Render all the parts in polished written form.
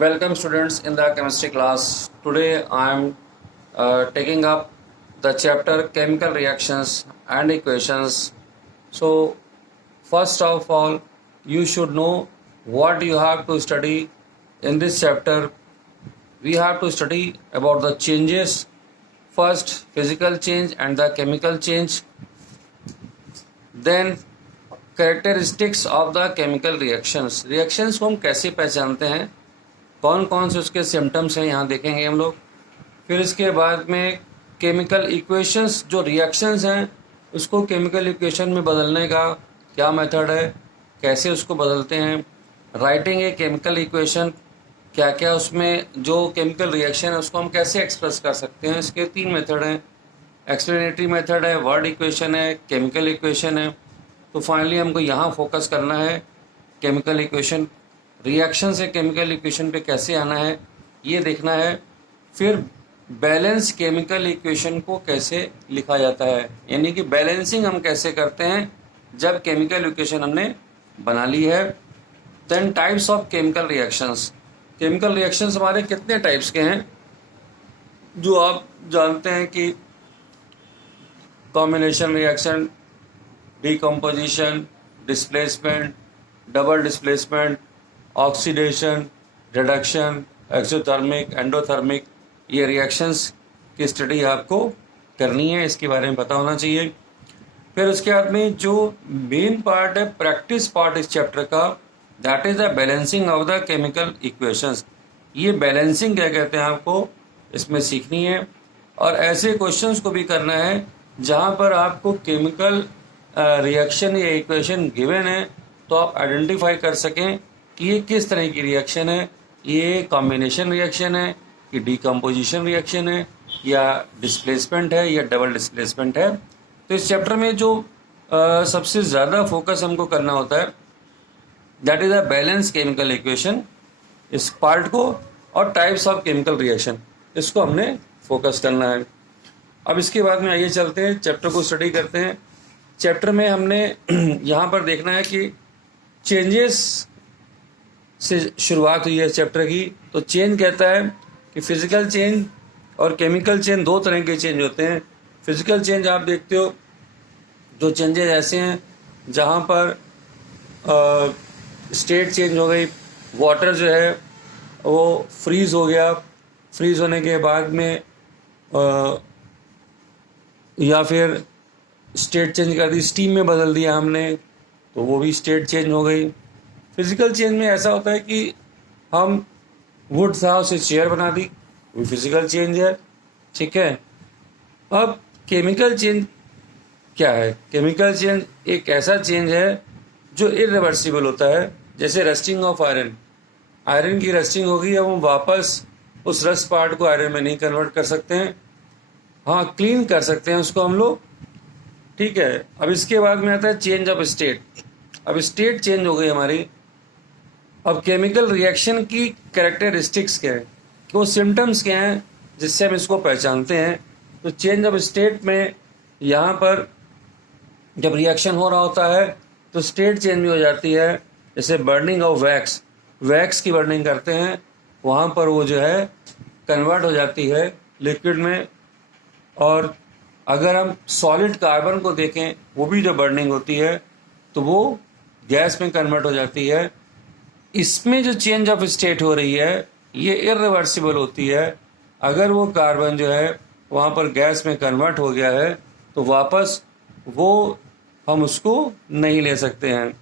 Welcome students in the chemistry class. Today I am taking up the chapter chemical reactions and equations. So first of all you should know what you have to study in this chapter. We have to study about the changes, first physical change and the chemical change, then characteristics of the chemical reactions. Reactions को हम कैसे पहचानते हैं, कौन कौन से उसके symptoms हैं, यहाँ देखेंगे हम लोग। फिर इसके बाद में केमिकल इक्वेशंस, जो रिएक्शंस हैं उसको केमिकल इक्वेशन में बदलने का क्या मेथड है, कैसे उसको बदलते हैं। राइटिंग ए केमिकल इक्वेशन, क्या क्या उसमें जो केमिकल रिएक्शन है उसको हम कैसे एक्सप्रेस कर सकते हैं। इसके 3 मेथड हैं, एक्सप्लेनेटरी मेथड है, वर्ड इक्वेशन है, केमिकल इक्वेशन है। तो फाइनली हमको यहाँ फोकस करना है केमिकल इक्वेशन, रिएक्शन से केमिकल इक्वेशन पे कैसे आना है ये देखना है। फिर बैलेंस केमिकल इक्वेशन को कैसे लिखा जाता है, यानी कि बैलेंसिंग हम कैसे करते हैं जब केमिकल इक्वेशन हमने बना ली है। Then types of chemical reactions, chemical reactions हमारे कितने टाइप्स के हैं जो आप जानते हैं कि combination reaction, decomposition, displacement, double displacement, oxidation, reduction, exothermic, endothermic, ये रिएक्शंस की स्टडी आपको करनी है, इसके बारे में पता होना चाहिए। फिर उसके बाद में जो मेन पार्ट है, प्रैक्टिस पार्ट इस चैप्टर का, that is the balancing of the chemical equations. ये बैलेंसिंग क्या कहते हैं आपको इसमें सीखनी है। और ऐसे क्वेश्चंस को भी करना है जहाँ पर आपको केमिकल रिएक्शन या इक्वेशन गिवन है तो आप आइडेंटिफाई कर सकें कि ये किस तरह की रिएक्शन है, ये कॉम्बिनेशन रिएक्शन है, ये डिकम्पोजिशन रिएक्शन है, या डिस्प्लेसमेंट है, या डबल डिस्प्लेसमेंट है। तो इस चैप्टर में जो सबसे ज़्यादा फोकस हमको करना होता है that is a balance chemical equation, इस पार्ट को, और टाइप्स ऑफ केमिकल रिएक्शन, इसको हमने फोकस करना है। अब इसके बाद में आइए चलते हैं चैप्टर को स्टडी करते हैं। चैप्टर में हमने यहाँ पर देखना है कि चेंजेस से शुरुआत हुई है चैप्टर की। तो चेंज कहता है कि फिजिकल चेंज और केमिकल चेंज, 2 तरह के चेंज होते हैं। फिजिकल चेंज आप देखते हो जो चेंजेस ऐसे हैं जहाँ पर स्टेट चेंज हो गई, वाटर जो है वो फ्रीज हो गया, फ्रीज होने के बाद में या फिर स्टेट चेंज कर दी, स्टीम में बदल दिया हमने, तो वो भी स्टेट चेंज हो गई। फिजिकल चेंज में ऐसा होता है कि हम वुड था उसे चेयर बना दी, वो फिजिकल चेंज है, ठीक है। अब केमिकल चेंज क्या है? केमिकल चेंज एक ऐसा चेंज है जो इरिवर्सिबल होता है, जैसे रस्टिंग ऑफ आयरन। आयरन की रस्टिंग होगी, अब हम वापस उस रस्ट पार्ट को आयरन में नहीं कन्वर्ट कर सकते हैं, हाँ क्लीन कर सकते हैं उसको हम लोग, ठीक है। अब इसके बाद में आता है चेंज ऑफ स्टेट। अब स्टेट चेंज हो गई हमारी। अब केमिकल रिएक्शन की कैरेक्टरिस्टिक्स क्या है, वो सिम्टम्स क्या हैं जिससे हम इसको पहचानते हैं। तो चेंज ऑफ स्टेट में यहाँ पर जब रिएक्शन हो रहा होता है तो स्टेट चेंज भी हो जाती है। जैसे बर्निंग ऑफ वैक्स, वैक्स की बर्निंग करते हैं, वहाँ पर वो जो है कन्वर्ट हो जाती है लिक्विड में। और अगर हम सॉलिड कार्बन को देखें, वो भी जो बर्निंग होती है तो वो गैस में कन्वर्ट हो जाती है। इसमें जो चेंज ऑफ स्टेट हो रही है ये इरिवर्सिबल होती है। अगर वो कार्बन जो है वहाँ पर गैस में कन्वर्ट हो गया है तो वापस वो हम उसको नहीं ले सकते हैं।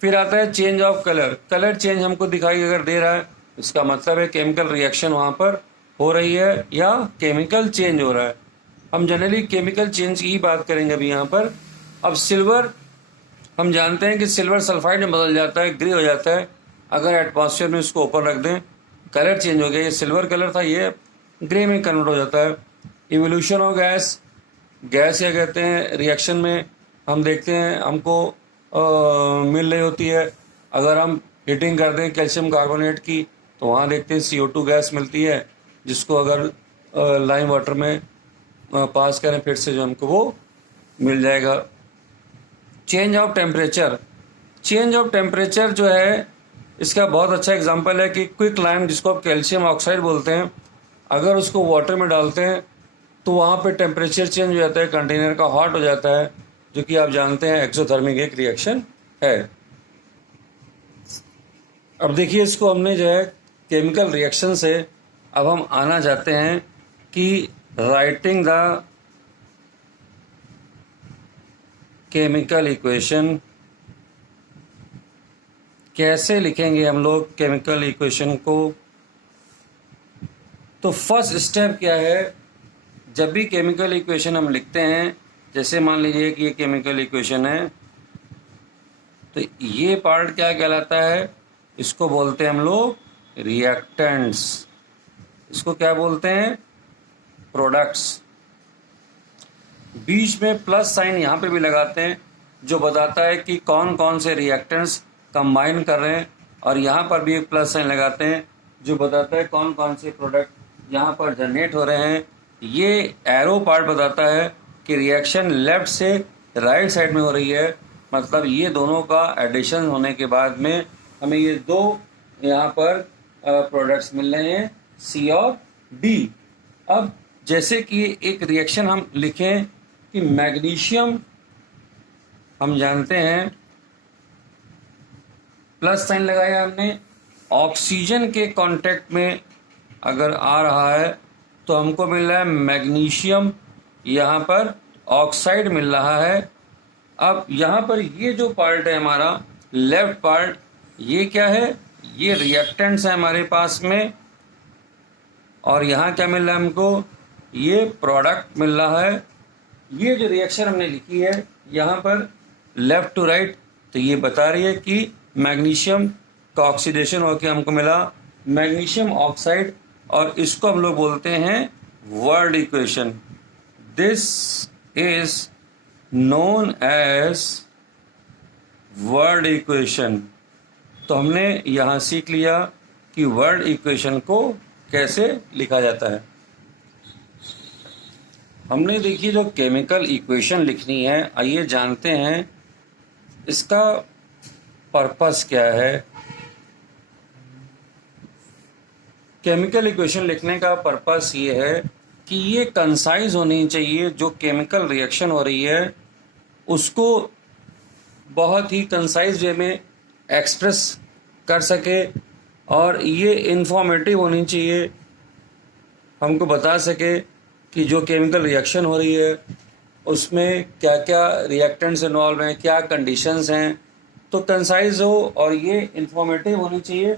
फिर आता है change of colour. Colour change हमको दिखाई अगर दे रहा है, इसका मतलब है केमिकल रिएक्शन वहाँ पर हो रही है या केमिकल चेंज हो रहा है। हम जनरली केमिकल चेंज की ही बात करेंगे अभी यहाँ पर। अब सिल्वर, हम जानते हैं कि सिल्वर सल्फाइड में बदल जाता है, ग्रे हो जाता है। अगर एटमॉस्फेयर में इसको ऊपर रख दें, कलर चेंज हो गया, ये सिल्वर कलर था, ये ग्रे में कन्वर्ट हो जाता है। इवोल्यूशन ऑफ गैस, गैस क्या कहते हैं रिएक्शन में हम देखते हैं हमको मिल रही होती है। अगर हम हीटिंग कर दें कैल्शियम कार्बोनेट की तो वहाँ देखते हैं CO2 गैस मिलती है, जिसको अगर लाइम वाटर में पास करें फिर से जो हमको वो मिल जाएगा। Change of temperature, change of temperature जो है इसका बहुत अच्छा एग्जांपल है कि क्विक लाइम, जिसको आप कैल्शियम ऑक्साइड बोलते हैं, अगर उसको वाटर में डालते हैं तो वहाँ पे टेम्परेचर चेंज हो जाता है, कंटेनर का हॉट हो जाता है, जो कि आप जानते हैं एक्सोथर्मिक एक रिएक्शन है। अब देखिए, इसको हमने जो है केमिकल रिएक्शन से अब हम आना चाहते हैं कि राइटिंग द केमिकल इक्वेशन, कैसे लिखेंगे हम लोग केमिकल इक्वेशन को। तो फर्स्ट स्टेप क्या है, जब भी केमिकल इक्वेशन हम लिखते हैं, जैसे मान लीजिए कि ये केमिकल इक्वेशन है, तो ये पार्ट क्या कहलाता है, इसको बोलते हैं हम लोग रिएक्टेंट्स, इसको क्या बोलते हैं, प्रोडक्ट्स। बीच में प्लस साइन यहाँ पे भी लगाते हैं, जो बताता है कि कौन कौन से रिएक्टेंट्स कंबाइन कर रहे हैं, और यहाँ पर भी एक प्लस साइन लगाते हैं जो बताता है कौन कौन से प्रोडक्ट यहाँ पर जनरेट हो रहे हैं। ये एरो पार्ट बताता है कि रिएक्शन लेफ्ट से राइट साइड में हो रही है, मतलब ये दोनों का एडिशन होने के बाद में हमें ये दो यहाँ पर प्रोडक्ट्स मिल रहे हैं, सी और डी। अब जैसे कि एक रिएक्शन हम लिखें कि मैग्नीशियम, हम जानते हैं प्लस साइन लगाया हमने, ऑक्सीजन के कांटेक्ट में अगर आ रहा है तो हमको मिल रहा है मैग्नीशियम, यहाँ पर ऑक्साइड मिल रहा है। अब यहाँ पर ये जो पार्ट है हमारा लेफ्ट पार्ट, ये क्या है, ये रिएक्टेंट्स है हमारे पास में, और यहाँ क्या मिल रहा है हमको, ये प्रोडक्ट मिल रहा है। ये जो रिएक्शन हमने लिखी है यहाँ पर लेफ्ट टू राइट, तो ये बता रही है कि मैग्नीशियम का ऑक्सीडेशन होकर हमको मिला मैग्नीशियम ऑक्साइड, और इसको हम लोग बोलते हैं word equation. This is known as word equation. तो हमने यहाँ सीख लिया कि वर्ड इक्वेशन को कैसे लिखा जाता है। हमने देखिए जो केमिकल इक्वेशन लिखनी है, आइए जानते हैं इसका पर्पस क्या है। केमिकल इक्वेशन लिखने का पर्पस ये है कि ये कंसाइज होनी चाहिए, जो केमिकल रिएक्शन हो रही है उसको बहुत ही कंसाइज वे में एक्सप्रेस कर सके, और ये इंफॉर्मेटिव होनी चाहिए, हमको बता सके कि जो केमिकल रिएक्शन हो रही है उसमें क्या क्या रिएक्टेंट्स इन्वॉल्व हैं, क्या कंडीशंस हैं। तो कंसाइज हो और ये इंफॉर्मेटिव होनी चाहिए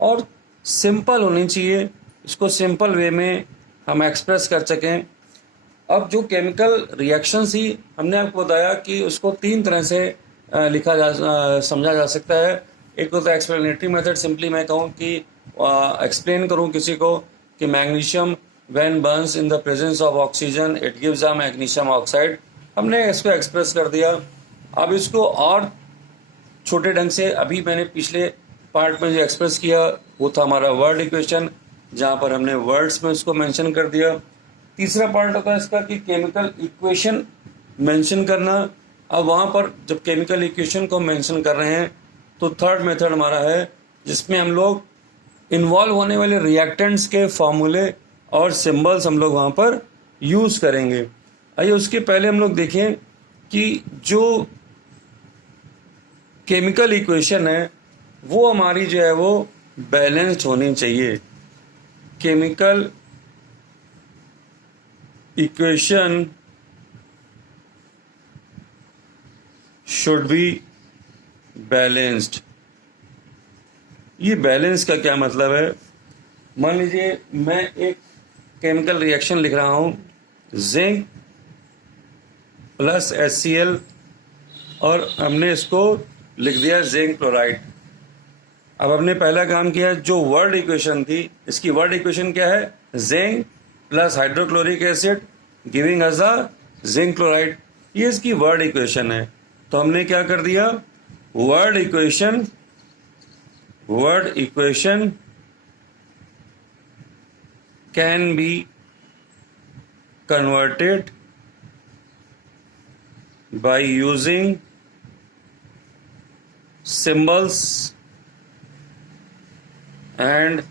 और सिंपल होनी चाहिए, इसको सिंपल वे में हम एक्सप्रेस कर सकें। अब जो केमिकल रिएक्शंस ही हमने आपको बताया कि उसको तीन तरह से समझा जा सकता है। एक होता है एक्सप्लेनेटरी मेथड, सिंपली मैं कहूँ कि एक्सप्लेन करूँ किसी को कि magnesium when burns in the presence of oxygen it gives a magnesium oxide, हमने इसको एक्सप्रेस कर दिया। अब इसको और छोटे ढंग से अभी मैंने पिछले पार्ट में जो एक्सप्रेस किया वो था हमारा वर्ड इक्वेशन, जहाँ पर हमने वर्ड्स में उसको मेंशन कर दिया। तीसरा पार्ट होता है इसका कि केमिकल इक्वेशन मेंशन करना। अब वहाँ पर जब केमिकल इक्वेशन को मेंशन कर रहे हैं तो थर्ड मेथड हमारा है जिसमें हम लोग इन्वॉल्व होने वाले रिएक्टेंट्स के फॉर्मूले और सिंबल्स हम लोग वहाँ पर यूज़ करेंगे। आइए उसके पहले हम लोग देखें कि जो केमिकल इक्वेशन है वो हमारी जो है वो बैलेंस्ड होनी चाहिए। Chemical equation should be balanced. ये बैलेंस का क्या मतलब है, मान लीजिए मैं एक केमिकल रिएक्शन लिख रहा हूँ, जिंक प्लस HCl, और हमने इसको लिख दिया जिंक क्लोराइड। अब हमने पहला काम किया, जो वर्ड इक्वेशन थी, इसकी वर्ड इक्वेशन क्या है, zinc plus hydrochloric acid giving us a zinc chloride, ये इसकी वर्ड इक्वेशन है। तो हमने क्या कर दिया, word equation can be converted by using symbols and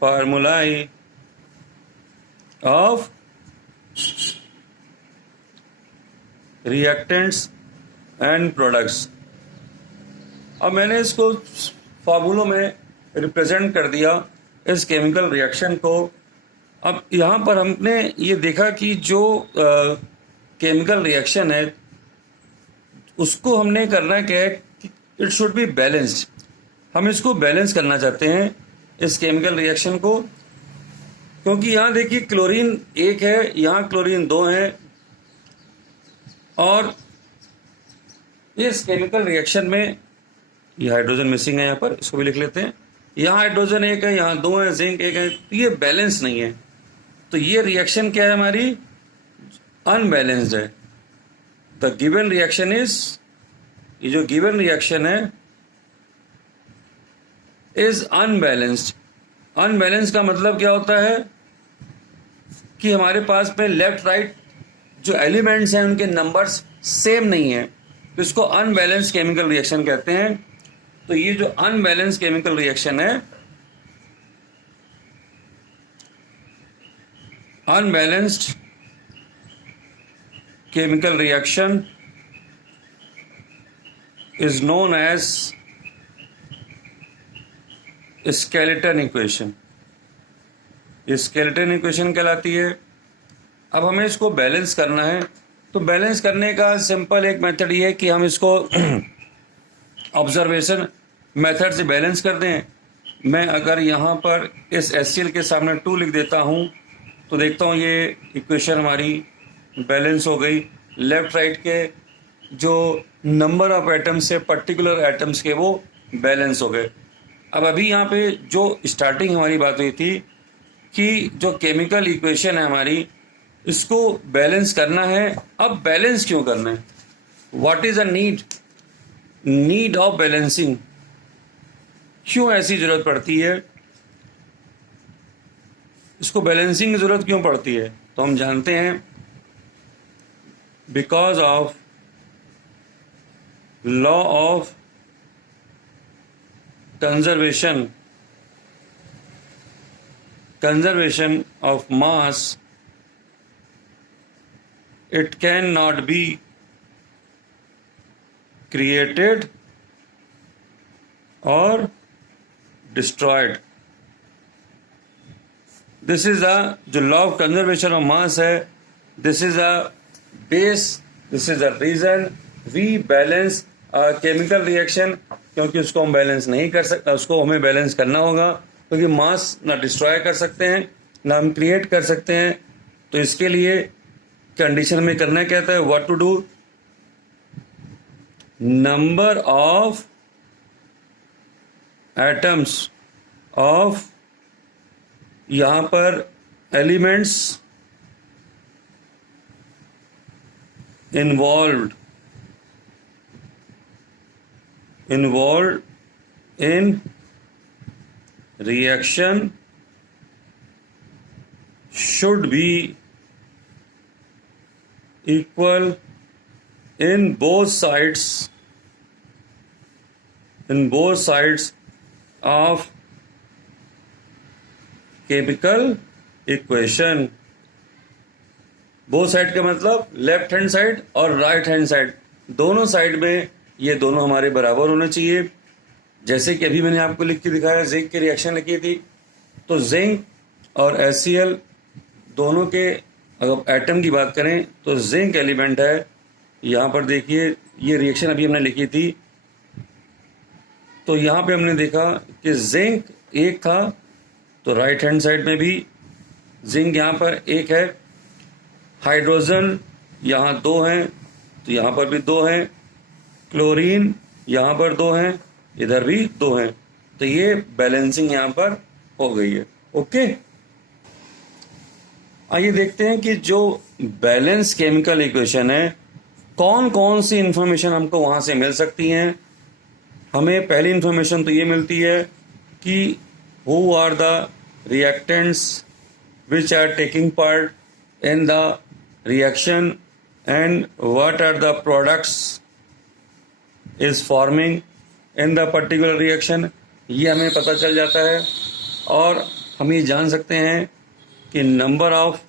formulae of reactants and products. अब मैंने इसको फार्मूलों में रिप्रेजेंट कर दिया इस केमिकल रिएक्शन को. अब यहाँ पर हमने ये देखा कि जो केमिकल रिएक्शन है उसको हमने करना क्या है कि इट शुड बी बैलेंस्ड. हम इसको बैलेंस करना चाहते हैं इस केमिकल रिएक्शन को, क्योंकि यहाँ देखिए क्लोरीन 1 है, यहाँ क्लोरीन 2 है, और इस केमिकल रिएक्शन में ये हाइड्रोजन मिसिंग है. यहाँ पर इसको भी लिख लेते हैं. यहाँ हाइड्रोजन 1 है, यहाँ 2 है, जिंक 1 है, तो ये बैलेंस नहीं है. तो ये रिएक्शन क्या है हमारी? अनबैलेंस्ड है. द गिवन रिएक्शन इज, ये जो गिवन रिएक्शन है इज अनबैलेंस्ड. अनबैलेंस का मतलब क्या होता है कि हमारे पास में लेफ्ट राइट जो एलिमेंट्स हैं उनके नंबर्स सेम नहीं है, तो इसको अनबैलेंस्ड केमिकल रिएक्शन कहते हैं. तो ये जो अनबैलेंस्ड केमिकल रिएक्शन है, unbalanced chemical reaction is known as skeleton equation. Skeleton equation कहलाती है. अब हमें इसको बैलेंस करना है, तो बैलेंस करने का सिंपल एक मेथड ये है कि हम इसको ऑब्जर्वेशन मेथड से बैलेंस कर दें. मैं अगर यहाँ पर इस HCl के सामने 2 लिख देता हूँ तो देखता हूँ ये इक्वेशन हमारी बैलेंस हो गई. लेफ्ट राइट के जो नंबर ऑफ एटम्स है पर्टिकुलर एटम्स के वो बैलेंस हो गए. अब अभी यहाँ पे जो स्टार्टिंग हमारी बात हुई थी कि जो केमिकल इक्वेशन है हमारी, इसको बैलेंस करना है. अब बैलेंस क्यों करना है? What is a need of balancing? क्यों ऐसी जरूरत पड़ती है? इसको बैलेंसिंग की जरूरत क्यों पड़ती है? तो हम जानते हैं because of law of conservation of mass, it cannot be created or destroyed. This is a जो law of conservation of mass है, this is a base, this is a reason we balance a chemical reaction. क्योंकि उसको हम balance नहीं कर सकते, उसको हमें बैलेंस करना होगा, क्योंकि मास ना डिस्ट्रॉय कर सकते हैं ना हम क्रिएट कर सकते हैं. तो इसके लिए कंडीशन में करना क्या था? What to do? Number of atoms of यहाँ पर elements involved in reaction should be equal in both sides of chemical equation. Both side का मतलब लेफ्ट हैंड साइड और राइट हैंड साइड, दोनों साइड में ये दोनों हमारे बराबर होने चाहिए. जैसे कि अभी मैंने आपको लिख के दिखाया, जिंक की रिएक्शन लिखी थी, तो जिंक और HCl दोनों के अगर एटम की बात करें तो जिंक एलिमेंट है. यहाँ पर देखिए ये रिएक्शन अभी हमने लिखी थी, तो यहाँ पे हमने देखा कि जिंक 1 था, तो राइट हैंड साइड में भी जिंक यहाँ पर 1 है. हाइड्रोजन यहाँ 2 हैं, तो यहाँ पर भी 2 हैं. क्लोरीन यहाँ पर 2 हैं, इधर भी 2 हैं. तो ये बैलेंसिंग यहाँ पर हो गई है. ओके, आइए देखते हैं कि जो बैलेंस केमिकल इक्वेशन है कौन कौन सी इंफॉर्मेशन हमको वहाँ से मिल सकती हैं. हमें पहली इंफॉर्मेशन तो ये मिलती है कि who are the reactants which are taking part in the reaction and what are the products is forming in the particular reaction. ये हमें पता चल जाता है। और हम ये जान सकते हैं कि number of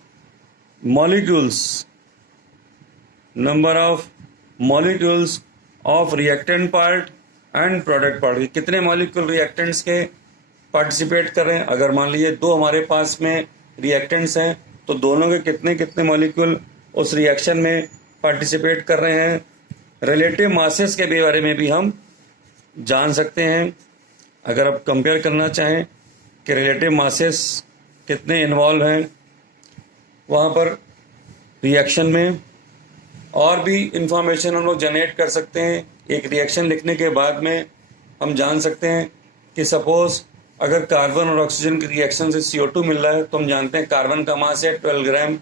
molecules of reactant part and product part, कितने मॉलिक्यूल रिएक्टेंट्स के पार्टिसिपेट कर रहे हैं। अगर मान लीजिए दो हमारे पास में रिएक्टेंट्स हैं तो दोनों के कितने कितने मॉलिक्यूल उस रिएक्शन में पार्टिसिपेट कर रहे हैं। रिलेटिव मासेस के बारे में भी हम जान सकते हैं। अगर आप कंपेयर करना चाहें कि रिलेटिव मासेस कितने इन्वॉल्व हैं वहाँ पर रिएक्शन में, और भी इंफॉर्मेशन हम लोग जनरेट कर सकते हैं। एक रिएक्शन लिखने के बाद में हम जान सकते हैं कि सपोज अगर कार्बन और ऑक्सीजन की रिएक्शन से CO2 मिल रहा है तो हम जानते हैं कार्बन का मास है 12 ग्राम,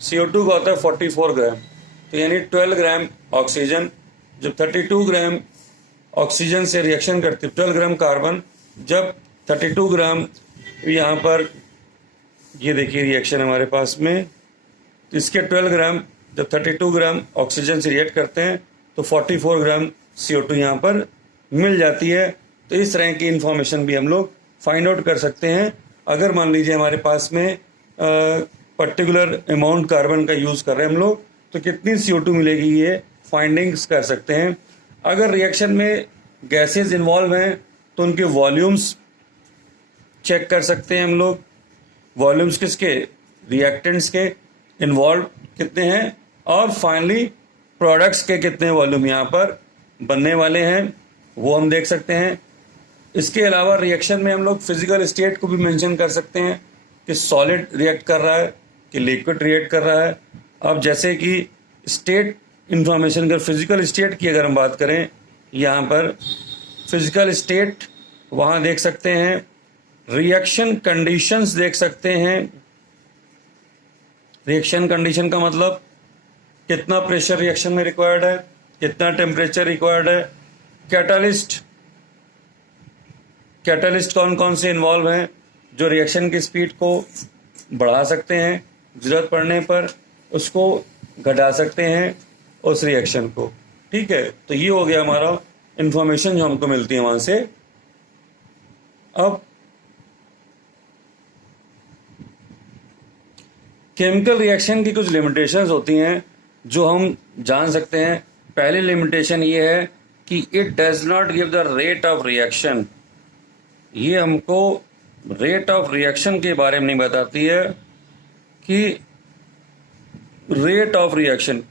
CO2 का होता है 44 ग्राम। तो यानी 12 ग्राम ऑक्सीजन जब 32 ग्राम ऑक्सीजन से रिएक्शन करती है, 12 ग्राम कार्बन जब 32 ग्राम, यहाँ पर ये देखिए रिएक्शन हमारे पास में, तो इसके 12 ग्राम जब 32 ग्राम ऑक्सीजन से रिएक्ट करते हैं तो 44 ग्राम CO2 यहाँ पर मिल जाती है। तो इस तरह की इंफॉर्मेशन भी हम लोग फाइंड आउट कर सकते हैं। अगर मान लीजिए हमारे पास में पर्टिकुलर अमाउंट कार्बन का यूज़ कर रहे हैं हम लोग तो कितनी CO2 मिलेगी ये फाइंडिंग्स कर सकते हैं। अगर रिएक्शन में गैसेस इन्वॉल्व हैं तो उनके वॉल्यूम्स चेक कर सकते हैं हम लोग। वॉल्यूम्स किसके, रिएक्टेंट्स के इन्वॉल्व कितने हैं, और फाइनली प्रोडक्ट्स के कितने वॉल्यूम यहाँ पर बनने वाले हैं वो हम देख सकते हैं। इसके अलावा रिएक्शन में हम लोग फिजिकल स्टेट को भी मेंशन कर सकते हैं कि सॉलिड रिएक्ट कर रहा है कि लिक्विड रिएक्ट कर रहा है। अब जैसे कि स्टेट इंफॉर्मेशन, अगर फिजिकल स्टेट की अगर हम बात करें, यहाँ पर फिजिकल स्टेट वहाँ देख सकते हैं, रिएक्शन कंडीशंस देख सकते हैं। रिएक्शन कंडीशन का मतलब कितना प्रेशर रिएक्शन में रिक्वायर्ड है, कितना टेम्परेचर रिक्वायर्ड है, कैटलिस्ट कौन कौन से इन्वॉल्व हैं जो रिएक्शन की स्पीड को बढ़ा सकते हैं, ज़रूरत पड़ने पर उसको घटा सकते हैं उस रिएक्शन को। ठीक है, तो ये हो गया हमारा इंफॉर्मेशन जो हमको मिलती है वहाँ से। अब केमिकल रिएक्शन की कुछ लिमिटेशंस होती हैं जो हम जान सकते हैं। पहली लिमिटेशन ये है कि it does not give the rate of reaction. ये हमको रेट ऑफ रिएक्शन के बारे में नहीं बताती है कि रेट ऑफ रिएक्शन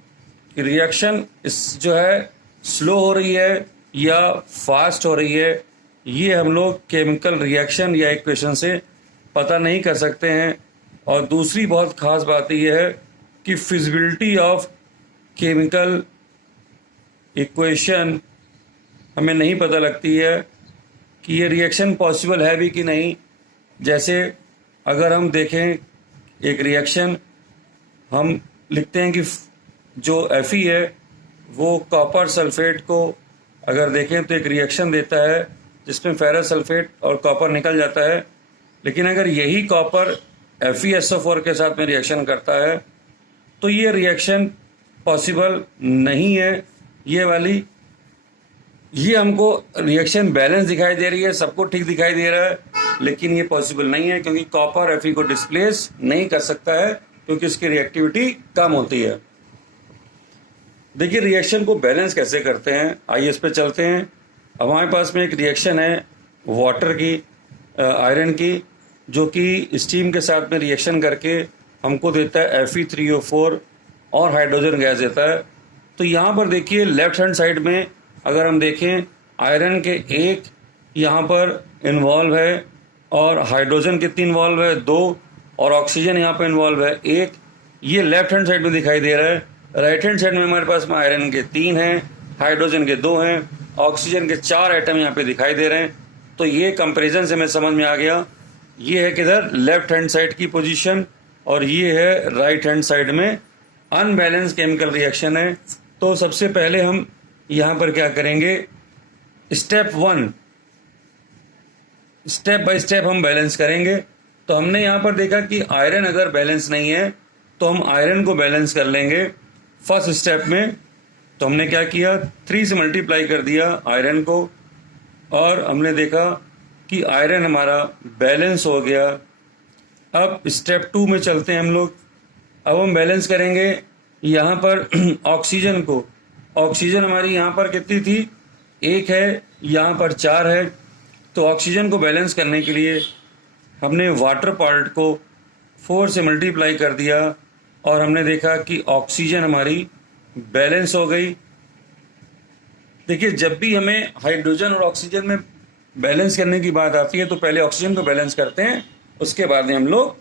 इस जो है स्लो हो रही है या फास्ट हो रही है, ये हम लोग केमिकल रिएक्शन या इक्वेशन से पता नहीं कर सकते हैं। और दूसरी बहुत ख़ास बात यह है कि फिजिबिलिटी ऑफ केमिकल इक्वेशन हमें नहीं पता लगती है कि ये रिएक्शन पॉसिबल है भी कि नहीं। जैसे अगर हम देखें एक रिएक्शन हम लिखते हैं कि जो Fe है वो कॉपर सल्फेट को अगर देखें तो एक रिएक्शन देता है जिसमें फेरस सल्फेट और कॉपर निकल जाता है। लेकिन अगर यही कॉपर FeSO4 के साथ में रिएक्शन करता है तो ये रिएक्शन पॉसिबल नहीं है। ये वाली, ये हमको रिएक्शन बैलेंस दिखाई दे रही है, सबको ठीक दिखाई दे रहा है, लेकिन ये पॉसिबल नहीं है क्योंकि कॉपर Fe को डिस्प्लेस नहीं कर सकता है क्योंकि इसकी रिएक्टिविटी कम होती है। देखिए रिएक्शन को बैलेंस कैसे करते हैं, आइए इस पे चलते हैं। अब हमारे पास में एक रिएक्शन है वाटर की, आयरन की, जो कि स्टीम के साथ में रिएक्शन करके हमको देता है Fe3O4 और हाइड्रोजन गैस देता है। तो यहाँ पर देखिए लेफ्ट हैंड साइड में अगर हम देखें आयरन के एक यहाँ पर इन्वॉल्व है और हाइड्रोजन कितनी इन्वॉल्व है, 2, और ऑक्सीजन यहाँ पर इन्वॉल्व है 1। ये लेफ्ट हैंड साइड में दिखाई दे रहा है। राइट हैंड साइड में हमारे पास में आयरन के 3 हैं, हाइड्रोजन के 2 हैं, ऑक्सीजन के 4 एटम यहाँ पे दिखाई दे रहे हैं। तो ये कंपैरिजन से हमें समझ में आ गया, ये है किधर लेफ्ट हैंड साइड की पोजीशन और ये है राइट हैंड साइड में अनबैलेंस केमिकल रिएक्शन है। तो सबसे पहले हम यहाँ पर क्या करेंगे, स्टेप बाय स्टेप हम बैलेंस करेंगे। तो हमने यहाँ पर देखा कि आयरन अगर बैलेंस नहीं है तो हम आयरन को बैलेंस कर लेंगे फर्स्ट स्टेप में। तो हमने क्या किया, 3 से मल्टीप्लाई कर दिया आयरन को और हमने देखा कि आयरन हमारा बैलेंस हो गया। अब स्टेप 2 में चलते हैं हम लोग। अब हम बैलेंस करेंगे यहाँ पर ऑक्सीजन को। ऑक्सीजन हमारी यहाँ पर कितनी थी, 1 है, यहाँ पर 4 है। तो ऑक्सीजन को बैलेंस करने के लिए हमने वाटर पार्ट को 4 से मल्टीप्लाई कर दिया और हमने देखा कि ऑक्सीजन हमारी बैलेंस हो गई। देखिए, जब भी हमें हाइड्रोजन और ऑक्सीजन में बैलेंस करने की बात आती है तो पहले ऑक्सीजन को बैलेंस करते हैं, उसके बाद में हम लोग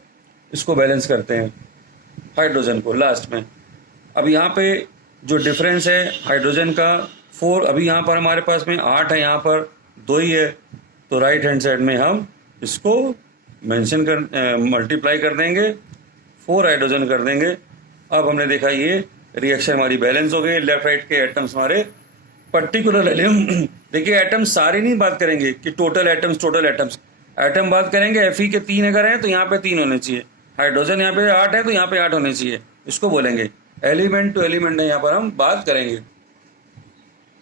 इसको बैलेंस करते हैं, हाइड्रोजन को लास्ट में। अब यहाँ पे जो डिफरेंस है हाइड्रोजन का 4, अभी यहाँ पर हमारे पास में 8 है, यहाँ पर 2 ही है। तो राइट हैंड साइड में हम इसको मेंशन कर मल्टीप्लाई कर देंगे, 4 हाइड्रोजन कर देंगे। अब हमने देखा ये रिएक्शन हमारी बैलेंस हो गई। लेफ्ट राइट के एटम्स हमारे पर्टिकुलर एलियम देखिए, एटम सारे नहीं बात करेंगे कि टोटल एटम्स, एटम बात करेंगे। Fe के 3 अगर हैं तो यहाँ पे 3 होने चाहिए, हाइड्रोजन यहाँ पे 8 है तो यहाँ पे 8 होने चाहिए, इसको बोलेंगे एलिमेंट टू एलिमेंट है, यहाँ पर हम बात करेंगे।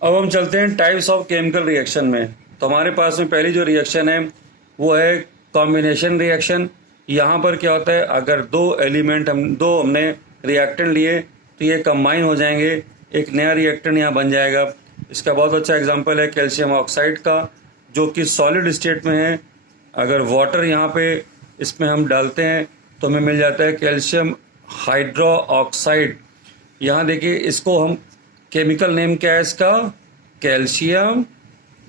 अब हम चलते हैं टाइप्स ऑफ केमिकल रिएक्शन में। तो हमारे पास में पहली जो रिएक्शन है वो है कॉम्बिनेशन रिएक्शन। यहाँ पर क्या होता है, अगर दो हमने रिएक्टेंट लिए तो ये कंबाइन हो जाएंगे, एक नया रिएक्टेंट यहाँ बन जाएगा। इसका बहुत अच्छा एग्जांपल है कैल्शियम ऑक्साइड का, जो कि सॉलिड स्टेट में है। अगर वाटर यहाँ पे इसमें हम डालते हैं तो हमें मिल जाता है कैल्शियम हाइड्रो ऑक्साइड। यहाँ देखिए, इसको हम केमिकल नेम क्या है इसका, कैल्शियम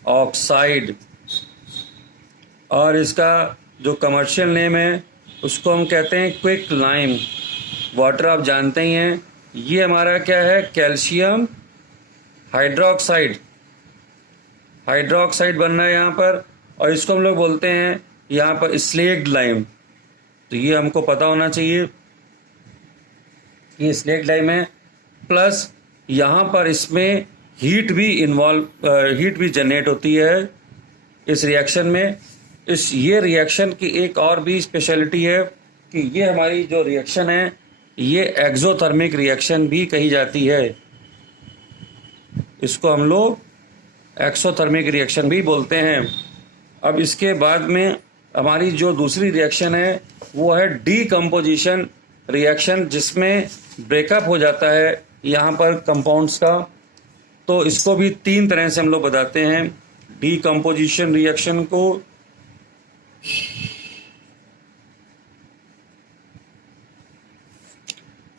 ऑक्साइड। और इसका जो कमर्शियल नेम है उसको हम कहते हैं क्विक लाइम। वाटर आप जानते ही हैं, ये हमारा क्या है, कैल्शियम हाइड्रोक्साइड बन रहा है यहाँ पर। और इसको हम लोग बोलते हैं यहाँ पर स्लेक्ड लाइम। तो ये हमको पता होना चाहिए कि ये स्लेक्ड लाइम है। प्लस यहाँ पर इसमें हीट भी जनरेट होती है इस रिएक्शन में। ये रिएक्शन की एक और भी स्पेशलिटी है कि ये हमारी जो रिएक्शन है ये एक्सोथर्मिक रिएक्शन भी कही जाती है। इसको हम लोग एक्सोथर्मिक रिएक्शन भी बोलते हैं। अब इसके बाद में हमारी जो दूसरी रिएक्शन है वो है डीकम्पोजिशन रिएक्शन, जिसमें ब्रेकअप हो जाता है यहाँ पर कंपाउंड्स का। तो इसको भी 3 तरह से हम लोग बताते हैं डीकम्पोजिशन रिएक्शन को।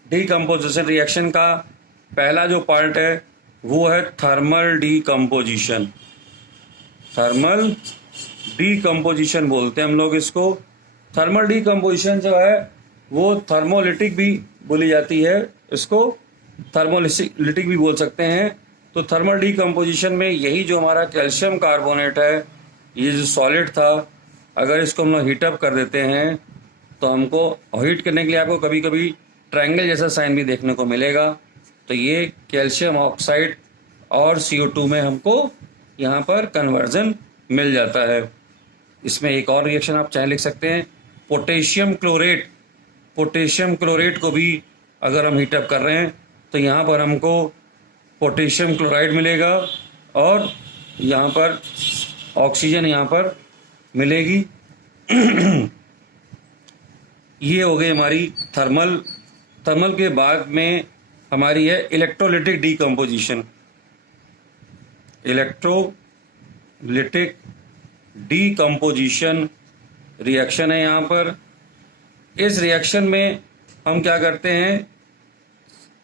डीकम्पोजिशन रिएक्शन का पहला जो पार्ट है वो है थर्मल डीकम्पोजिशन। थर्मल डीकम्पोजिशन बोलते हैं हम लोग इसको। थर्मल डीकम्पोजिशन जो है वो थर्मोलिटिक भी बोली जाती है, इसको थर्मोलिटिक भी बोल सकते हैं। तो थर्मल डीकम्पोजिशन में यही जो हमारा कैल्शियम कार्बोनेट है, ये जो सॉलिड था, अगर इसको हम लोग हीटअप कर देते हैं तो हमको हीट करने के लिए आपको कभी कभी ट्रायंगल जैसा साइन भी देखने को मिलेगा। तो ये कैल्शियम ऑक्साइड और CO2 में हमको यहाँ पर कन्वर्जन मिल जाता है। इसमें एक और रिएक्शन आप चाहे लिख सकते हैं पोटेशियम क्लोरेट। पोटेशियम क्लोरेट को भी अगर हम हीटअप कर रहे हैं तो यहाँ पर हमको पोटेशियम क्लोराइड मिलेगा और यहाँ पर ऑक्सीजन यहाँ पर मिलेगी। ये हो गई हमारी थर्मल। थर्मल के बाद में हमारी है electrolytic decomposition. Electrolytic decomposition reaction है यहाँ पर। इस रिएक्शन में हम क्या करते हैं,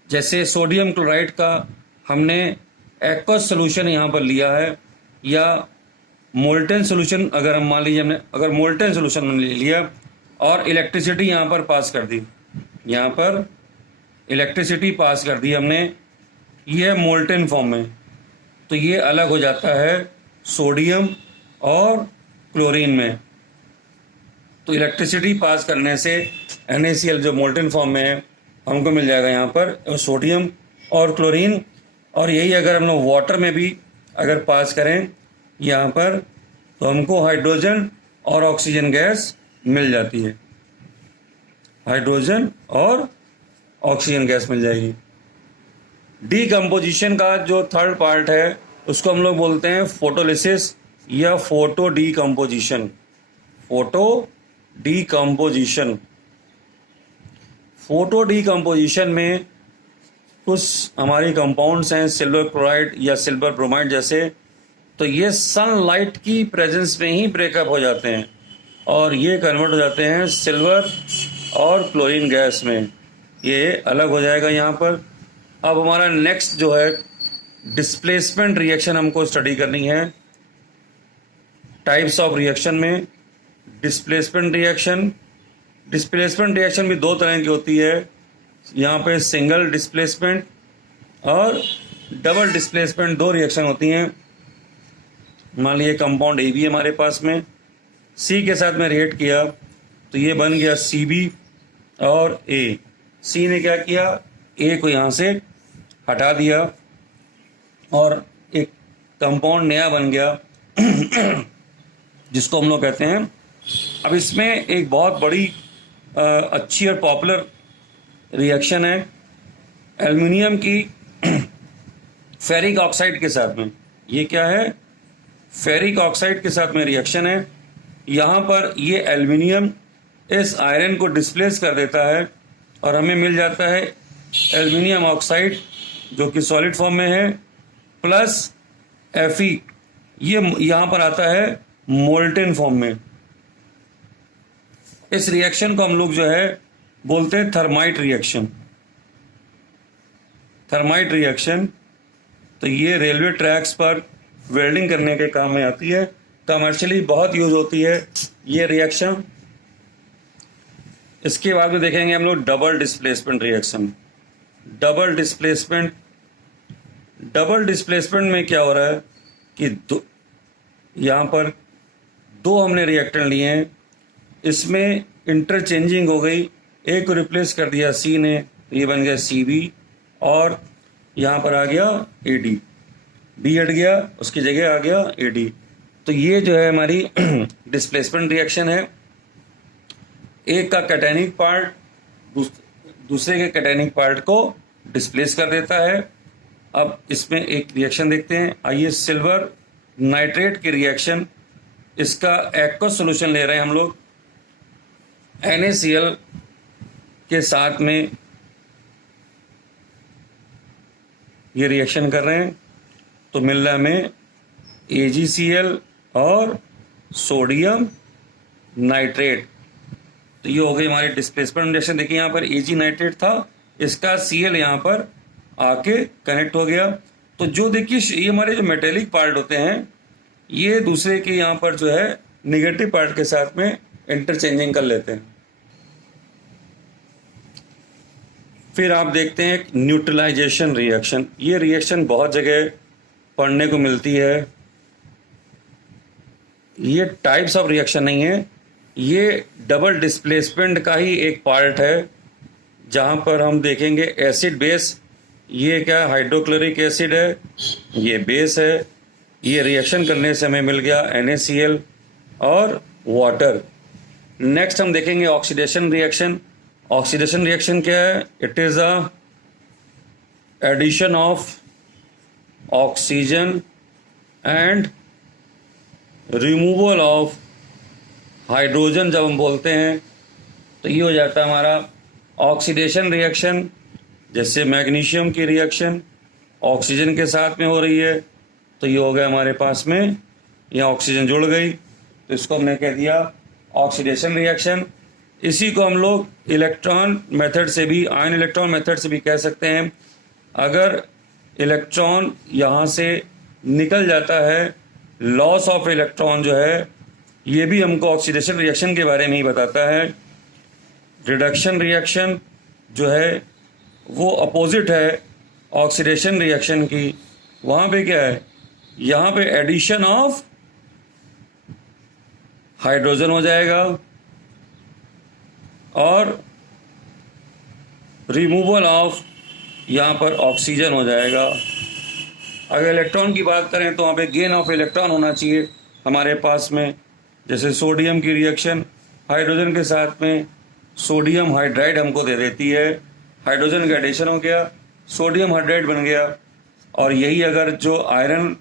जैसे सोडियम क्लोराइड का हमने एक्वस सोल्यूशन यहाँ पर लिया है, या मोल्टेन सोल्यूशन अगर हम मान लीजिए हमने अगर मोल्टेन सोल्यूशन ले लिया और इलेक्ट्रिसिटी यहाँ पर पास कर दी, यहाँ पर इलेक्ट्रिसिटी पास कर दी हमने, ये मोल्टेन फॉर्म में, तो ये अलग हो जाता है सोडियम और क्लोरीन में। तो इलेक्ट्रिसिटी पास करने से NaCl जो मोल्टेन फॉर्म में है हमको मिल जाएगा यहाँ पर सोडियम और क्लोरीन। और यही अगर हम लोग वाटर में भी अगर पास करें यहाँ पर तो हमको हाइड्रोजन और ऑक्सीजन गैस मिल जाती है, हाइड्रोजन और ऑक्सीजन गैस मिल जाएगी। डीकम्पोजिशन का जो थर्ड पार्ट है उसको हम लोग बोलते हैं फोटोलिसिस या photo decomposition. Photo decomposition, photo decomposition में कुछ हमारी कंपाउंड्स हैं सिल्वर क्लोराइड या सिल्वर ब्रोमाइड जैसे, तो ये सनलाइट की प्रेजेंस में ही ब्रेकअप हो जाते हैं और ये कन्वर्ट हो जाते हैं सिल्वर और क्लोरीन गैस में। ये अलग हो जाएगा यहाँ पर। अब हमारा नेक्स्ट जो है डिस्प्लेसमेंट रिएक्शन हमको स्टडी करनी है। टाइप्स ऑफ रिएक्शन में डिस्प्लेसमेंट रिएक्शन, डिस्प्लेसमेंट रिएक्शन भी दो तरह की होती है। यहाँ पे सिंगल डिस्प्लेसमेंट और डबल डिस्प्लेसमेंट दो रिएक्शन होती हैं। मान लीजिए कंपाउंड ए बी हमारे पास में, सी के साथ में रिएक्ट किया तो ये बन गया सी बी और ए। सी ने क्या किया, ए को यहाँ से हटा दिया और एक कंपाउंड नया बन गया जिसको हम लोग कहते हैं। अब इसमें एक बहुत बड़ी अच्छी और पॉपुलर रिएक्शन है एल्युमिनियम की फेरिक ऑक्साइड के साथ में। ये क्या है, फेरिक ऑक्साइड के साथ में रिएक्शन है। यहाँ पर ये एल्युमिनियम इस आयरन को डिस्प्लेस कर देता है और हमें मिल जाता है एल्युमिनियम ऑक्साइड जो कि सॉलिड फॉर्म में है प्लस Fe। ये यहाँ पर आता है मोल्टेन फॉर्म में। इस रिएक्शन को हम लोग जो है बोलते हैं थर्माइट रिएक्शन। थर्माइट रिएक्शन तो ये रेलवे ट्रैक्स पर वेल्डिंग करने के काम में आती है, कमर्शियली बहुत यूज होती है ये रिएक्शन। इसके बाद में देखेंगे हम लोग double displacement reaction. Double displacement, double displacement में क्या हो रहा है कि यहाँ पर दो हमने रिएक्टेंट लिए हैं, इसमें इंटरचेंजिंग हो गई। एक को रिप्लेस कर दिया सी ने तो ये बन गया सी बी और यहाँ पर आ गया ए डी। बी हट गया, उसकी जगह आ गया ए डी। तो ये जो है हमारी डिस्प्लेसमेंट रिएक्शन है। एक का कैटायनिक पार्ट दूसरे के कैटायनिक पार्ट को डिस्प्लेस कर देता है। अब इसमें एक रिएक्शन देखते हैं, आइए। सिल्वर नाइट्रेट की रिएक्शन, इसका एक्वस सॉल्यूशन ले रहे हैं हम लोग NaCl के साथ में ये रिएक्शन कर रहे हैं तो मिल रहा है हमें AgCl और सोडियम नाइट्रेट। तो ये हो गई हमारी डिस्प्लेसमेंट रिएक्शन। देखिए यहाँ पर Ag नाइट्रेट था, इसका Cl यहाँ पर आके कनेक्ट हो गया। तो जो देखिए ये हमारे जो मेटेलिक पार्ट होते हैं ये दूसरे के यहाँ पर जो है निगेटिव पार्ट के साथ में इंटरचेंजिंग कर लेते हैं। फिर आप देखते हैं न्यूट्रलाइजेशन रिएक्शन। ये रिएक्शन बहुत जगह पढ़ने को मिलती है। ये टाइप्स ऑफ रिएक्शन नहीं है, ये डबल डिस्प्लेसमेंट का ही एक पार्ट है जहाँ पर हम देखेंगे एसिड बेस। ये क्या हाइड्रोक्लोरिक एसिड है, ये बेस है। ये रिएक्शन करने से हमें मिल गया NaCl और वाटर। नेक्स्ट हम देखेंगे ऑक्सीडेशन रिएक्शन। ऑक्सीडेशन रिएक्शन क्या है, it is a addition of oxygen and removal of hydrogen. जब हम बोलते हैं तो ये हो जाता है हमारा ऑक्सीडेशन रिएक्शन। जैसे मैग्नीशियम की रिएक्शन ऑक्सीजन के साथ में हो रही है तो ये हो गया हमारे पास में, यहाँ ऑक्सीजन जुड़ गई तो इसको हमने कह दिया ऑक्सीडेशन रिएक्शन। इसी को हम लोग इलेक्ट्रॉन मेथड से भी, आयन इलेक्ट्रॉन मेथड से भी कह सकते हैं। अगर इलेक्ट्रॉन यहाँ से निकल जाता है, लॉस ऑफ इलेक्ट्रॉन जो है ये भी हमको ऑक्सीडेशन रिएक्शन के बारे में ही बताता है। रिडक्शन रिएक्शन जो है वो अपोजिट है ऑक्सीडेशन रिएक्शन की। वहाँ पे क्या है, यहाँ पे एडिशन ऑफ हाइड्रोजन हो जाएगा और रिमूवल ऑफ यहाँ पर ऑक्सीजन हो जाएगा। अगर इलेक्ट्रॉन की बात करें तो वहाँ पे गेन ऑफ इलेक्ट्रॉन होना चाहिए हमारे पास में। जैसे सोडियम की रिएक्शन हाइड्रोजन के साथ में सोडियम हाइड्राइड हमको दे देती है, हाइड्रोजन का एडिशन हो गया, सोडियम हाइड्राइड बन गया। और यही अगर जो आयरन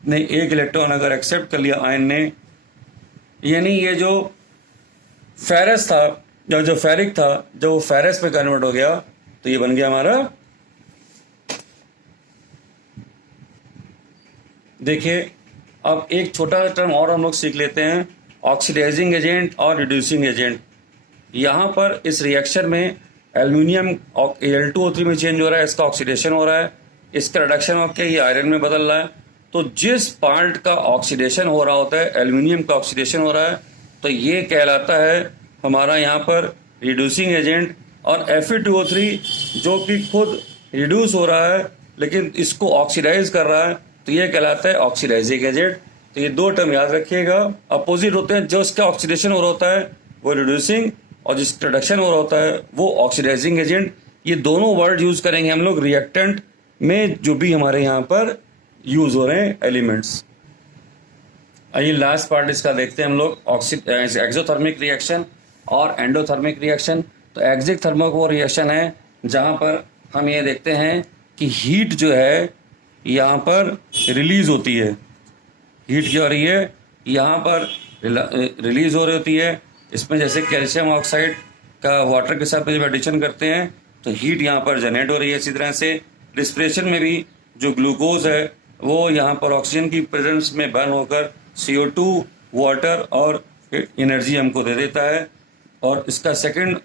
ने एक इलेक्ट्रॉन अगर एक्सेप्ट कर लिया आयन ने, यानी ये जो फेरस था या जो फेरिक था, जब वो फेरस में कन्वर्ट हो गया तो ये बन गया हमारा, देखिए अब एक छोटा टर्म और हम लोग सीख लेते हैं, ऑक्सीडाइजिंग एजेंट और रिड्यूसिंग एजेंट। यहाँ पर इस रिएक्शन में एल्यूमिनियम Al2O3 में चेंज हो रहा है, इसका ऑक्सीडेशन हो रहा है, इसका रिडक्शन होकर ये आयरन में बदल रहा है। तो जिस पार्ट का ऑक्सीडेशन हो रहा होता है, एल्यूमिनियम का ऑक्सीडेशन हो रहा है, तो ये कहलाता है हमारा यहाँ पर रिड्यूसिंग एजेंट। और Fe2O3 जो कि खुद रिड्यूस हो रहा है लेकिन इसको ऑक्सीडाइज कर रहा है, तो ये कहलाता है ऑक्सीडाइजिंग एजेंट। तो ये दो टर्म याद रखिएगा, अपोजिट होते हैं। जो इसका ऑक्सीडेशन हो रहा होता है वो रिड्यूसिंग, और जिसका रिडक्शन हो रहा होता है वो ऑक्सीडाइजिंग एजेंट। ये दोनों वर्ड यूज करेंगे हम लोग रिएक्टेंट में जो भी हमारे यहाँ पर यूज हो रहे हैं एलिमेंट्स। आइए लास्ट पार्ट इसका देखते हैं हम लोग, एक्सोथर्मिक रिएक्शन और एंडोथर्मिक रिएक्शन। तो एक्सोथर्मिक वो रिएक्शन है जहाँ पर हम ये देखते हैं कि हीट जो है यहाँ पर रिलीज होती है, हीट क्या हो रही है यहाँ पर रिलीज हो रही होती है। इसमें जैसे कैल्शियम ऑक्साइड का वाटर के साथ में जब एडिशन करते हैं तो हीट यहाँ पर जनरेट हो रही है। इसी तरह से रिस्पिरेशन में भी जो ग्लूकोज है वो यहाँ पर ऑक्सीजन की प्रेजेंस में बर्न होकर CO2, वाटर और एनर्जी हमको दे देता है। और इसका सेकंड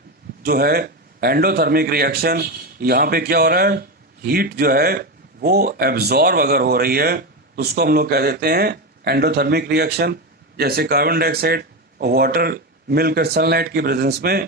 जो है एंडोथर्मिक रिएक्शन, यहाँ पे क्या हो रहा है, हीट जो है वो एब्जॉर्ब अगर हो रही है तो उसको हम लोग कह देते हैं एंडोथर्मिक रिएक्शन। जैसे कार्बन डाइऑक्साइड और वाटर मिलकर सनलाइट की प्रेजेंस में